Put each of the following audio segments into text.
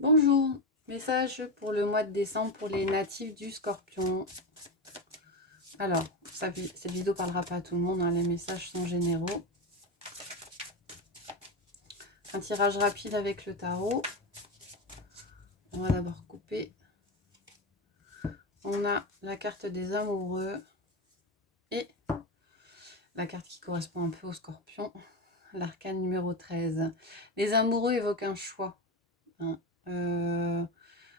Bonjour, message pour le mois de décembre pour les natifs du Scorpion. Alors, cette vidéo parlera pas à tout le monde, hein, les messages sont généraux. Un tirage rapide avec le tarot. On va d'abord couper. On a la carte des amoureux et la carte qui correspond un peu au Scorpion, l'arcane numéro 13. Les amoureux évoquent un choix. Hein.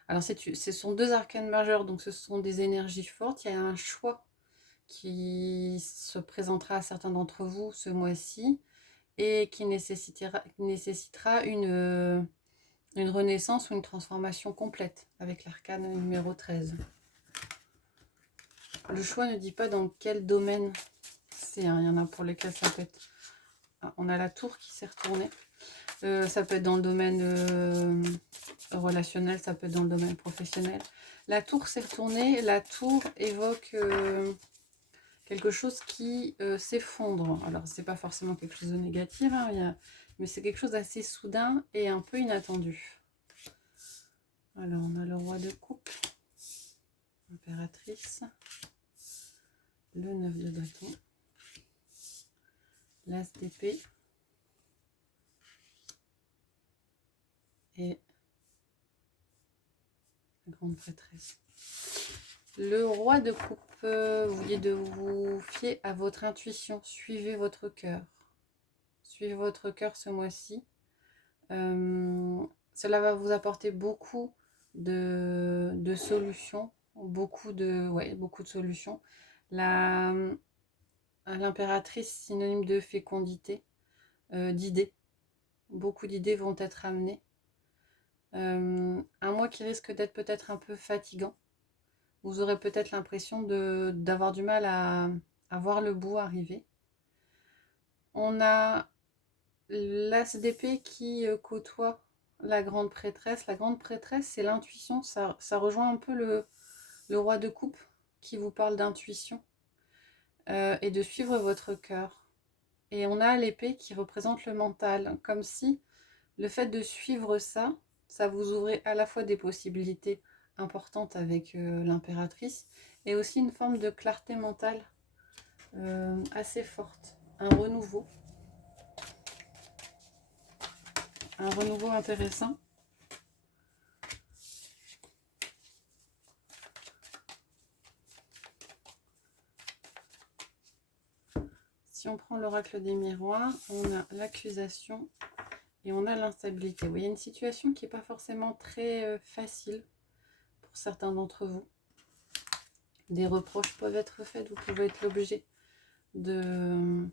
Alors, ce sont deux arcanes majeurs, donc ce sont des énergies fortes. Il y a un choix qui se présentera à certains d'entre vous ce mois-ci et qui nécessitera une renaissance ou une transformation complète avec l'arcane numéro 13. Le choix ne dit pas dans quel domaine c'est, hein. Il y en a pour lesquels ça peut être... Ah, on a la tour qui s'est retournée. Ça peut être dans le domaine relationnel, ça peut être dans le domaine professionnel. La tour s'est retournée. La tour évoque quelque chose qui s'effondre. Alors, c'est pas forcément quelque chose de négatif, hein, mais c'est quelque chose d'assez soudain et un peu inattendu. Alors, on a le roi de coupe, l'impératrice, le 9 de bâton, l'as d'épée et la grande prêtresse. Le roi de coupe, vous dites de vous fier à votre intuition, suivez votre cœur. Suivez votre cœur ce mois-ci. Cela va vous apporter beaucoup de solutions, beaucoup de solutions. L'impératrice, synonyme de fécondité, d'idées. Beaucoup d'idées vont être amenées. Un mois qui risque d'être peut-être un peu fatigant. Vous aurez peut-être l'impression d'avoir du mal à voir le bout arriver. On a l'as d'épée qui côtoie la grande prêtresse. La grande prêtresse, c'est l'intuition. Ça rejoint un peu le roi de coupe qui vous parle d'intuition et de suivre votre cœur. Et on a l'épée qui représente le mental, comme si le fait de suivre ça, ça vous ouvrait à la fois des possibilités importantes avec l'impératrice et aussi une forme de clarté mentale assez forte, un renouveau intéressant. Si on prend l'oracle des miroirs, on a l'accusation et on a l'instabilité. Vous voyez, une situation qui n'est pas forcément très facile pour certains d'entre vous. Des reproches peuvent être faits, vous pouvez être l'objet de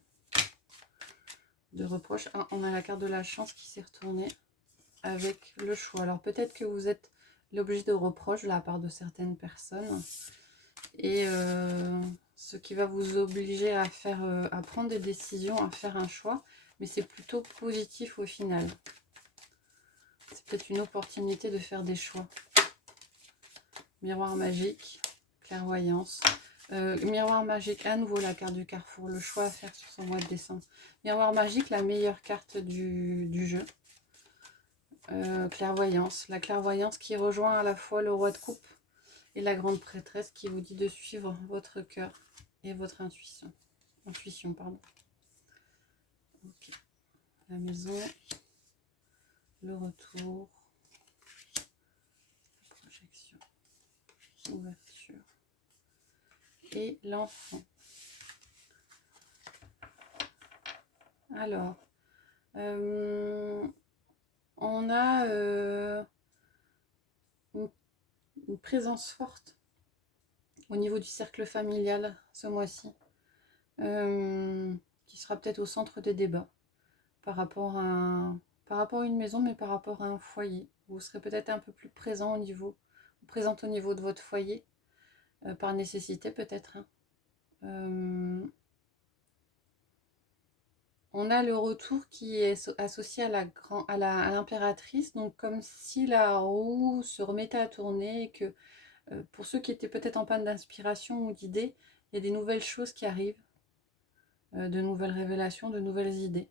reproches. Ah, on a la carte de la chance qui s'est retournée avec le choix. Alors peut-être que vous êtes l'objet de reproches de la part de certaines personnes et ce qui va vous obliger à à prendre des décisions, à faire un choix, mais c'est plutôt positif au final. C'est peut-être une opportunité de faire des choix. Miroir magique, clairvoyance. Miroir magique, à nouveau la carte du carrefour, le choix à faire sur son mois de décembre. Miroir magique, la meilleure carte du jeu. Clairvoyance, la clairvoyance qui rejoint à la fois le roi de coupe et la grande prêtresse qui vous dit de suivre votre cœur et votre intuition. Pardon. Okay. La maison, le retour, la projection, ouverture et l'enfant. Alors, on a une présence forte au niveau du cercle familial ce mois-ci, qui sera peut-être au centre des débats par rapport à une maison, mais par rapport à un foyer. Vous serez peut-être un peu plus présente au niveau de votre foyer, par nécessité peut-être. Hein. On a le retour qui est associé à l'impératrice, donc comme si la roue se remettait à tourner et que pour ceux qui étaient peut-être en panne d'inspiration ou d'idées, il y a des nouvelles choses qui arrivent, de nouvelles révélations, de nouvelles idées.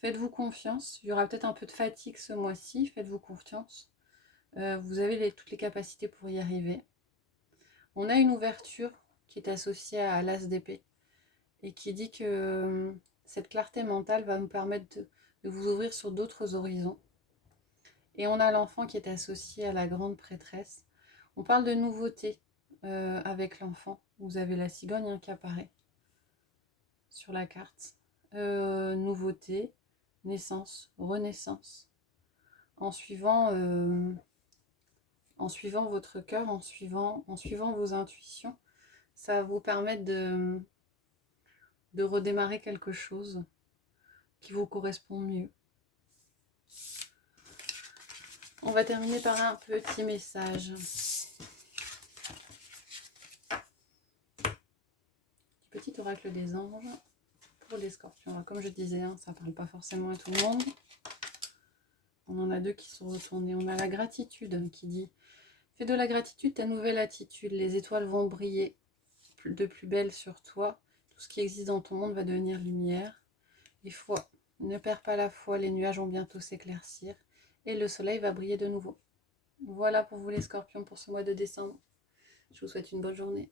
Faites-vous confiance, il y aura peut-être un peu de fatigue ce mois-ci, faites-vous confiance. Vous avez toutes les capacités pour y arriver. On a une ouverture qui est associée à l'as d'épée et qui dit que cette clarté mentale va nous permettre de vous ouvrir sur d'autres horizons. Et on a l'enfant qui est associé à la grande prêtresse. On parle de nouveauté avec l'enfant. Vous avez la cigogne qui apparaît sur la carte. Nouveauté, naissance, renaissance. En suivant votre cœur, en suivant vos intuitions, ça va vous permettre de redémarrer quelque chose qui vous correspond mieux. On va terminer par un petit message. Petit oracle des anges pour les scorpions. Alors, comme je disais, ça ne parle pas forcément à tout le monde. On en a deux qui sont retournés. On a la gratitude qui dit: fais de la gratitude ta nouvelle attitude. Les étoiles vont briller de plus belle sur toi. Tout ce qui existe dans ton monde va devenir lumière. Et foi, ne perds pas la foi, les nuages vont bientôt s'éclaircir et le soleil va briller de nouveau. Voilà pour vous les scorpions pour ce mois de décembre. Je vous souhaite une bonne journée.